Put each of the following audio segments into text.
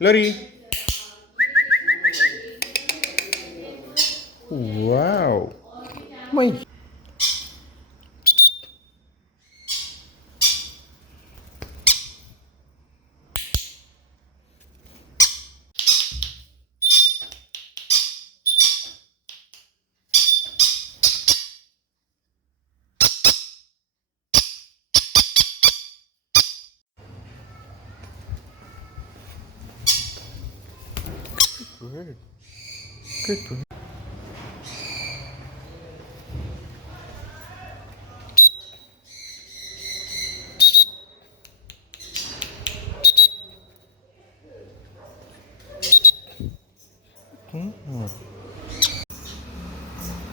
Lori. Wow. My. Good. Good. Good.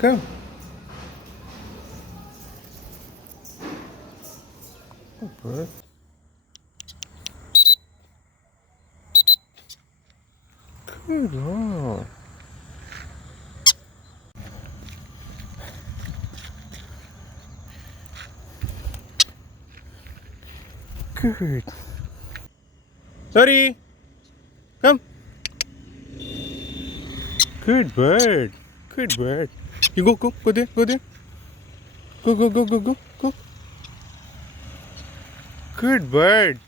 Come. Good. Good. Oh. Good. Lori. Come. Good bird. Good bird. You go, go, go there, go there. Go, go, go, go, go, go. Good bird.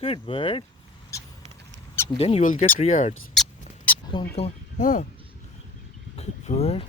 Good bird. Then you will get rewards. Come on, come on. Ah, good bird.